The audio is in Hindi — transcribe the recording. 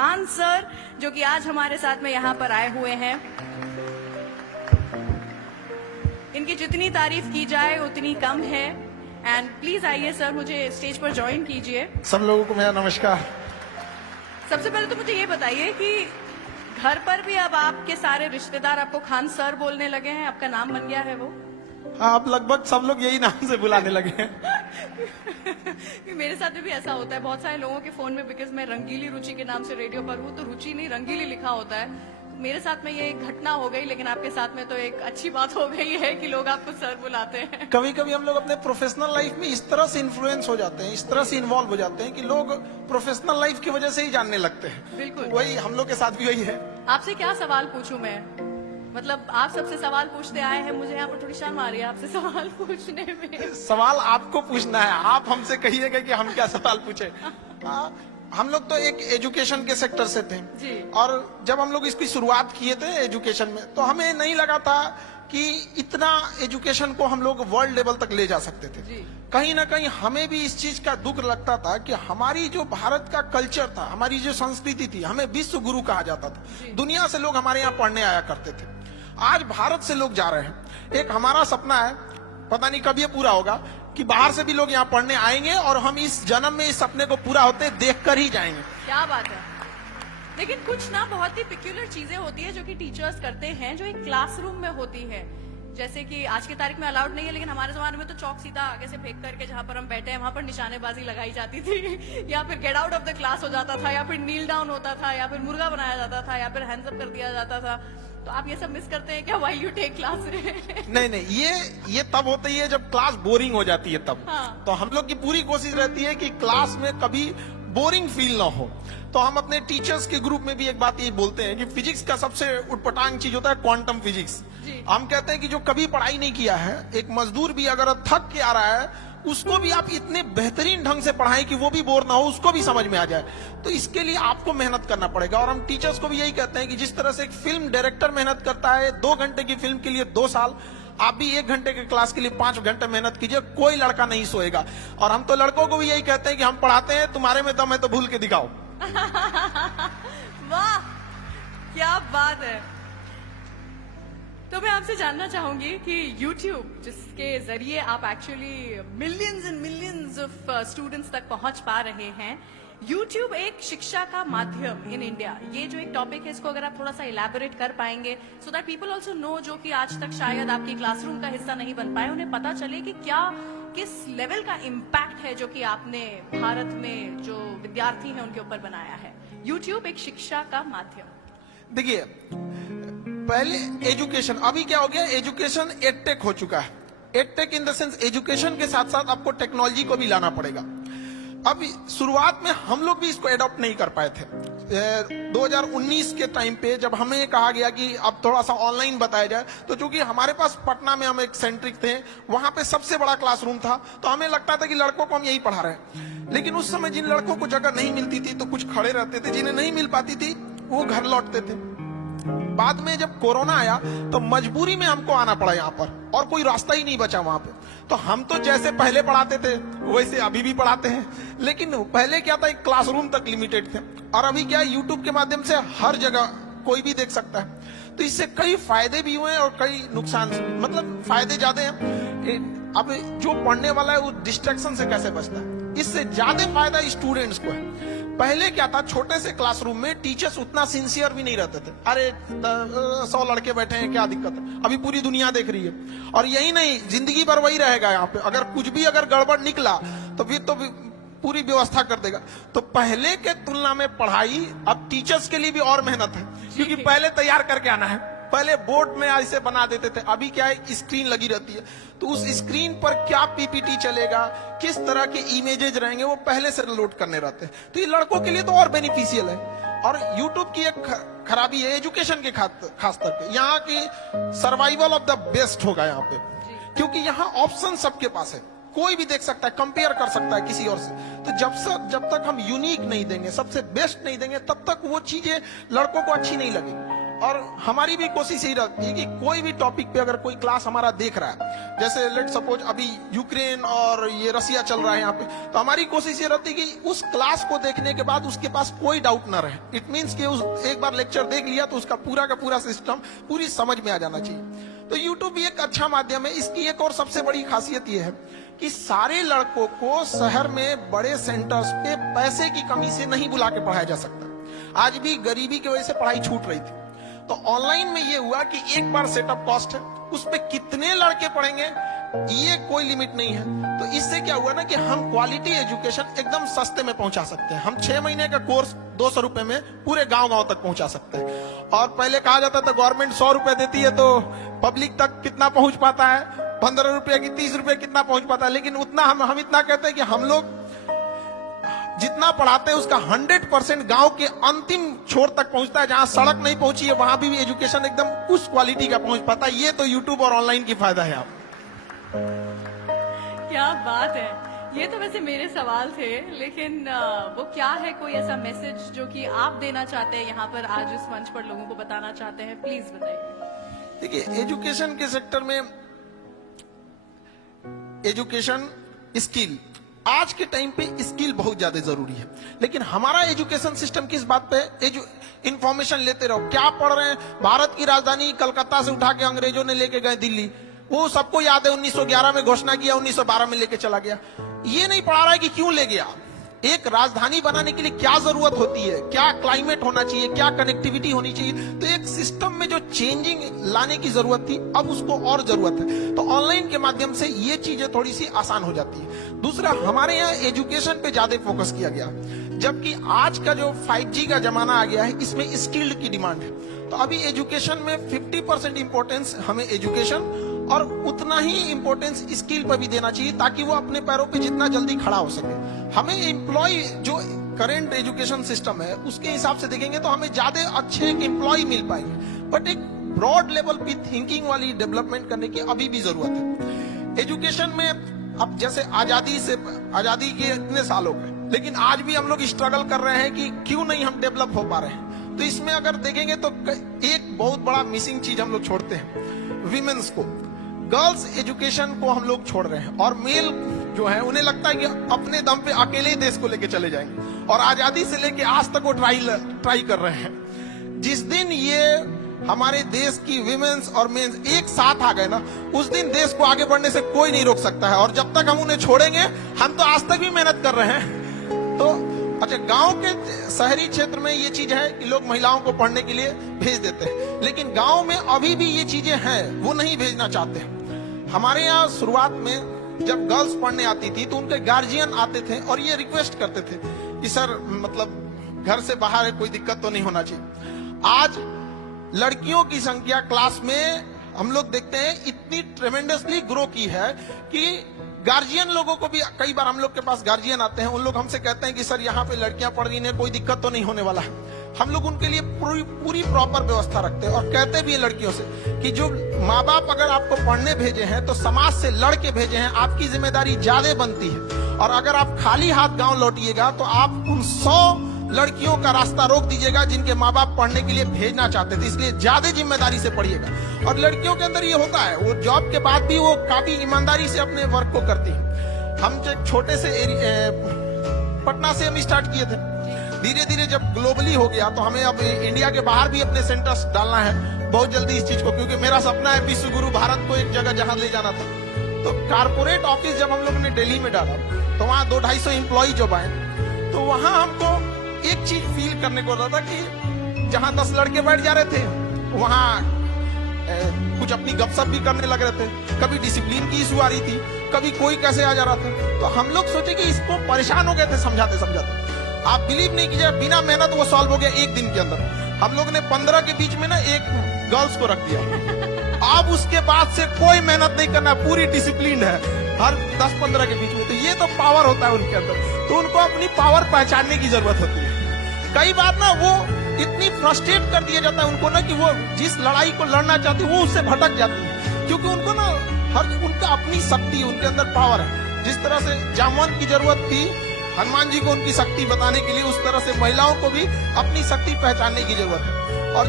खान सर, जो कि आज हमारे साथ में यहाँ पर आए हुए हैं। इनकी जितनी तारीफ की जाए उतनी कम है। एंड प्लीज आइए सर, मुझे स्टेज पर ज्वाइन कीजिए। सब लोगों को मेरा नमस्कार। सबसे पहले तो मुझे ये बताइए कि घर पर भी अब आपके सारे रिश्तेदार आपको खान सर बोलने लगे हैं, आपका नाम बन गया है वो? हाँ, अब लगभग सब लोग यही नाम से बुलाने लगे हैं। मेरे साथ में भी ऐसा होता है बहुत सारे लोगों के फोन में, बिकॉज मैं रंगीली रुचि के नाम से रेडियो पर हूँ, तो रुचि नहीं रंगीली लिखा होता है। मेरे साथ में ये एक घटना हो गई, लेकिन आपके साथ में तो एक अच्छी बात हो गई है कि लोग आपको सर बुलाते हैं। कभी कभी हम लोग अपने प्रोफेशनल लाइफ में इस तरह से इन्फ्लुएंस हो जाते हैं, इस तरह से इन्वॉल्व हो जाते हैं कि लोग प्रोफेशनल लाइफ की वजह से ही जानने लगते हैं। बिल्कुल वही हम लोग के साथ भी वही है। आपसे क्या सवाल पूछूं मैं? मतलब आप सबसे सवाल पूछते आए हैं, मुझे यहाँ पर थोड़ी शर्म आ रही है आपसे सवाल पूछने में। सवाल आपको पूछना है, आप हमसे कहिएगा कि हम क्या सवाल पूछे। हम लोग तो एक एजुकेशन के सेक्टर से थे जी। और जब हम लोग इसकी शुरुआत किए थे एजुकेशन में, तो हमें नहीं लगा था कि इतना एजुकेशन को हम लोग वर्ल्ड लेवल तक ले जा सकते थे। जी। कहीं ना कहीं हमें भी इस चीज का दुख लगता था कि हमारी जो भारत का कल्चर था, हमारी जो संस्कृति थी, हमें विश्व गुरु कहा जाता था। दुनिया से लोग हमारे यहाँ पढ़ने आया करते थे। आज भारत से लोग जा रहे हैं। एक हमारा सपना है, पता नहीं कब ये पूरा होगा, कि बाहर से भी लोग यहाँ पढ़ने आएंगे और हम इस जन्म में इस सपने को पूरा होते देखकर ही जाएंगे। क्या बात है। लेकिन कुछ ना बहुत ही पिक्यूलर चीजें होती है जो कि टीचर्स करते हैं, जो एक क्लासरूम में होती है। जैसे कि आज की तारीख में अलाउड नहीं है, लेकिन हमारे जमाने में तो चौक सीधा आगे से फेंक करके जहां पर हम बैठे हैं वहां पर निशानेबाजी लगाई जाती थी, या फिर get out of the class हो जाता था, या फिर नील डाउन होता था, या फिर मुर्गा बनाया जाता था, या फिर हैंड्स अप कर दिया जाता था। तो आप ये सब मिस करते हैं क्या व्हाइल यू टेक क्लास? नहीं, ये तब होती है जब क्लास बोरिंग हो जाती है तब। हाँ। तो हम लोग की पूरी कोशिश रहती है कि क्लास में कभी बोरिंग फील ना हो। तो हम अपने टीचर्स के ग्रुप में भी एक बात ये बोलते हैं कि फिजिक्स का सबसे उटपटांग चीज होता है क्वांटम फिजिक्स। हम कहते हैं कि जो कभी पढ़ाई नहीं किया है, एक मजदूर भी अगर थक के आ रहा है, उसको भी आप इतने बेहतरीन ढंग से पढ़ाएं कि वो भी बोर ना हो, उसको भी समझ में आ जाए। तो इसके लिए आपको मेहनत करना पड़ेगा। और हम टीचर्स को भी यही कहते हैं कि जिस तरह से एक फिल्म डायरेक्टर मेहनत करता है 2 घंटे की फिल्म के लिए 2 साल, आप भी 1 घंटे के क्लास के लिए 5 घंटे मेहनत कीजिए। कोई लड़का नहीं सोएगा। और हम तो लड़कों को भी यही कहते हैं कि हम पढ़ाते हैं, तुम्हारे में दम है तो भूल के दिखाओ। वाह, क्या बात है। तो मैं आपसे जानना चाहूंगी कि YouTube, जिसके जरिए आप actually millions and millions of students तक पहुंच पा रहे हैं, YouTube एक शिक्षा का माध्यम इन इंडिया, ये जो एक टॉपिक है, इसको अगर आप थोड़ा सा इलैबोरेट कर पाएंगे, so that people also know, जो कि आज तक शायद आपकी क्लासरूम का हिस्सा नहीं बन पाए, उन्हें पता चले कि क्या किस लेवल का इम्पैक्ट है जो कि आपने भारत में जो विद्यार्थी हैं उनके ऊपर बनाया है। YouTube एक शिक्षा का माध्यम। देखिए, पहले एजुकेशन, अभी क्या हो गया, एजुकेशन एडटेक हो चुका है। Edtech in the sense education के साथ साथ आपको टेक्नोलॉजी को भी लाना पड़ेगा। अब शुरुआत में हम लोग भी इसको एडॉप्ट नहीं कर पाए थे। 2019 के टाइम पे जब हमें कहा गया कि अब थोड़ा सा ऑनलाइन बताया जाए, तो चूंकि हमारे पास पटना में हम एक सेंट्रिक थे, वहां पे सबसे बड़ा क्लासरूम था, तो हमें लगता था कि लड़कों को हम यही पढ़ा रहे हैं। लेकिन उस समय जिन लड़कों को जगह नहीं मिलती थी तो कुछ खड़े रहते थे, जिन्हें नहीं मिल पाती थी वो घर लौटते थे। बाद में जब कोरोना आया तो मजबूरी में हमको आना पड़ा यहाँ पर, और कोई रास्ता ही नहीं बचा वहां पे। तो हम तो जैसे पहले पढ़ाते थे वैसे अभी भी पढ़ाते हैं, लेकिन पहले क्या था, एक क्लासरूम तक लिमिटेड थे, और अभी क्या है, यूट्यूब के माध्यम से हर जगह कोई भी देख सकता है। तो इससे कई फायदे भी हुए और कई नुकसान, मतलब फायदे ज्यादा हैं। अब जो पढ़ने वाला है वो डिस्ट्रैक्शन से कैसे बचता है, इससे ज्यादा फायदा स्टूडेंट्स को है। पहले क्या था, छोटे से क्लासरूम में टीचर्स उतना सिंसियर भी नहीं रहते थे। अरे 100 लड़के बैठे हैं, क्या दिक्कत है, अभी पूरी दुनिया देख रही है। और यही नहीं, जिंदगी भर वही रहेगा यहाँ पे। अगर कुछ भी अगर गड़बड़ निकला तो फिर तो पूरी व्यवस्था कर देगा। तो पहले के तुलना में पढ़ाई अब टीचर्स के लिए भी और मेहनत है, क्योंकि पहले तैयार करके आना है। पहले बोर्ड में ऐसे बना देते थे, अभी क्या है, स्क्रीन लगी रहती है, तो उस स्क्रीन पर क्या पीपीटी चलेगा, किस तरह के इमेजेस रहेंगे, वो पहले से लोड करने रहते हैं। तो ये लड़कों के लिए तो और बेनिफिशियल है। और यूट्यूब की एक खराबी है एजुकेशन के खास तौर पे, यहाँ की सर्वाइवल ऑफ द बेस्ट होगा यहाँ पे, क्योंकि यहाँ ऑप्शन सबके पास है, कोई भी देख सकता है, कंपेयर कर सकता है किसी और से। तो जब तक हम यूनिक नहीं देंगे, सबसे बेस्ट नहीं देंगे, तब तक वो चीजें लड़कों को अच्छी नहीं लगेगी। और हमारी भी कोशिश यही रहती है कि कोई भी टॉपिक पे अगर कोई क्लास हमारा देख रहा है, जैसे लेट सपोज अभी यूक्रेन और ये रसिया चल रहा है यहाँ पे, तो हमारी कोशिश ये रहती है कि उस क्लास को देखने के बाद उसके पास कोई डाउट ना रहे। इट मीन्स कि उस एक बार लेक्चर देख लिया तो उसका पूरा का पूरा सिस्टम पूरी समझ में आ जाना चाहिए। तो यूट्यूब भी एक अच्छा माध्यम है। इसकी एक और सबसे बड़ी खासियत यह है कि सारे लड़कों को शहर में बड़े सेंटर्स पे पैसे की कमी से नहीं बुला के पढ़ाया जा सकता। आज भी गरीबी की वजह से पढ़ाई छूट रही थी। तो ऑनलाइन में ये हुआ कि एक बार सेटअप कॉस्ट है, उस पे कितने लड़के पढ़ेंगे ये कोई लिमिट नहीं है। तो इससे क्या हुआ ना कि हम क्वालिटी एजुकेशन एकदम सस्ते में पहुंचा सकते हैं। हम 6 महीने का कोर्स 200 रुपए में पूरे गांव तक पहुंचा सकते हैं। और पहले कहा जाता था गवर्नमेंट 100 रुपए देती है तो पब्लिक तक कितना पहुंच पाता है, 15 रुपए की 30 रुपए कितना पहुंच पाता है। लेकिन उतना हम इतना कहते हैं कि हम लोग जितना पढ़ाते हैं उसका 100% गांव के अंतिम छोर तक पहुंचता है। जहां सड़क नहीं पहुंची है वहां भी एजुकेशन एकदम उस क्वालिटी का पहुंच पाता है। ये तो यूट्यूब और ऑनलाइन की फायदा है। आप क्या बात है। ये तो वैसे मेरे सवाल थे, लेकिन वो क्या है, कोई ऐसा मैसेज जो कि आप देना चाहते हैं यहाँ पर आज इस मंच पर लोगों को बताना चाहते हैं, प्लीज बताइए। देखिए, एजुकेशन के सेक्टर में एजुकेशन स्किल, आज के टाइम पे स्किल बहुत ज्यादा जरूरी है। लेकिन हमारा एजुकेशन सिस्टम किस बात पे इंफॉर्मेशन लेते रहो, क्या पढ़ रहे हैं। भारत की राजधानी कलकत्ता से उठा के अंग्रेजों ने लेके गए दिल्ली, वो सबको याद है। 1911 में घोषणा किया, 1912 में लेके चला गया। ये नहीं पढ़ा रहा है कि क्यों ले गया। एक राजधानी बनाने के लिए क्या जरूरत होती है, क्या क्लाइमेट होना चाहिए, क्या कनेक्टिविटी होनी चाहिए। तो एक सिस्टम में जो चेंजिंग लाने की जरूरत थी, अब उसको और जरूरत है। तो ऑनलाइन के माध्यम से ये चीजें थोड़ी सी आसान हो जाती है। दूसरा, हमारे यहाँ एजुकेशन पे ज्यादा फोकस किया गया, जबकि आज का जो 5G का जमाना आ गया है, इसमें स्किल्ड की डिमांड है। तो अभी एजुकेशन में 50% इंपॉर्टेंस हमें एजुकेशन और उतना ही इंपॉर्टेंस स्किल पर भी देना चाहिए, ताकि वो अपने पैरों पे जितना जल्दी खड़ा हो सके। हमें एम्प्लॉय जो करंट एजुकेशन सिस्टम है उसके हिसाब से देखेंगे तो हमें ज्यादा अच्छे एम्प्लॉय मिल पाएंगे। बट एक ब्रॉड लेवल पे थिंकिंग वाली डेवलपमेंट करने की अभी भी जरूरत है। एजुकेशन में अब जैसे आजादी के इतने साल हो गए, लेकिन आज भी हम लोग स्ट्रगल कर रहे हैं कि क्यों नहीं हम डेवलप हो पा रहे हैं। तो इसमें अगर देखेंगे तो एक बहुत बड़ा मिसिंग चीज हम लोग छोड़ते हैं, विमेन्स को। गर्ल्स एजुकेशन को हम लोग छोड़ रहे हैं, और मेल जो है उन्हें लगता है कि अपने दम पे अकेले ही देश को लेके चले जाएंगे, और आजादी से लेके आज तक वो ट्राई कर रहे हैं। जिस दिन ये हमारे देश की विमेन्स और मेंस एक साथ आ गए ना, उस दिन देश को आगे बढ़ने से कोई नहीं रोक सकता है। और जब तक हम उन्हें छोड़ेंगे, हम तो आज तक भी मेहनत कर रहे हैं। तो अच्छा, गांव के शहरी क्षेत्र में ये चीज है कि लोग महिलाओं को पढ़ने के लिए भेज देते हैं, लेकिन गांव में अभी भी ये चीजें हैं, वो नहीं भेजना चाहते हैं। हमारे यहाँ शुरुआत में जब गर्ल्स पढ़ने आती थी तो उनके गार्जियन आते थे और ये रिक्वेस्ट करते थे कि सर मतलब घर से बाहर है, कोई दिक्कत तो नहीं होना चाहिए। आज लड़कियों की संख्या क्लास में हम लोग देखते हैं इतनी ट्रेमेंडसली ग्रो की है कि गार्जियन लोगों को भी, कई बार हम लोग के पास गार्जियन आते हैं, उन लोग हमसे कहते हैं कि सर यहाँ पे लड़कियां पढ़ रही हैं, कोई दिक्कत तो नहीं होने वाला है। हम लोग उनके लिए पूरी प्रॉपर व्यवस्था रखते हैं, और कहते भी हैं लड़कियों से कि जो माँ बाप अगर आपको पढ़ने भेजे हैं तो समाज से लड़के भेजे हैं, आपकी जिम्मेदारी ज्यादा बनती है। और अगर आप खाली हाथ गाँव लौटिएगा तो आप उन 100 लड़कियों का रास्ता रोक दीजिएगा जिनके माँ बाप पढ़ने के लिए भेजना चाहते थे। इसलिए ज्यादा जिम्मेदारी से पढ़िएगा। और लड़कियों के अंदर ये होता है, वो जॉब के बाद भी वो काफी ईमानदारी से अपने वर्क को करती है। हम जो छोटे से पटना से हम स्टार्ट किए थे, धीरे धीरे जब ग्लोबली हो गया तो हमें अब इंडिया के बाहर भी अपने सेंटर्स डालना है बहुत जल्दी इस चीज को, क्योंकि मेरा सपना है विश्व गुरु भारत को एक जगह जहां ले जाना था। तो कारपोरेट ऑफिस जब हम लोगों ने दिल्ली में डाला तो वहां 200-250 एम्प्लॉय जब आए तो वहां हमको एक चीज फील करने को होता था कि जहां 10 लड़के बैठ जा रहे थे वहां कुछ अपनी गपशप भी करने लग रहे थे। कभी डिसिप्लिन की इशू आ रही थी, कभी कोई कैसे आ जा रहा था। तो हम लोग सोचे कि इसको परेशान हो गए थे समझाते समझाते। आप बिलीव नहीं कीजिए, बिना मेहनत वो सॉल्व हो गया एक दिन के अंदर। हम लोग ने 15 के बीच में ना एक गर्ल्स को रख दिया। अब उसके बाद से कोई मेहनत नहीं करना, पूरी डिसिप्लिन है हर 10-15 के बीच में। तो ये तो पावर होता है उनके अंदर, तो उनको अपनी पावर पहचानने की जरूरत होती है। कई बार ना वो इतनी फ्रस्ट्रेट कर दिया जाता है उनको ना कि वो जिस लड़ाई को लड़ना चाहती है वो उससे भटक जाती है, क्योंकि उनको ना उनका अपनी शक्ति, उनके अंदर पावर है। जिस तरह से जामवंत की जरूरत थी हनुमान जी को उनकी शक्ति बताने के लिए, उस तरह से महिलाओं को भी अपनी शक्ति पहचानने की जरूरत है। और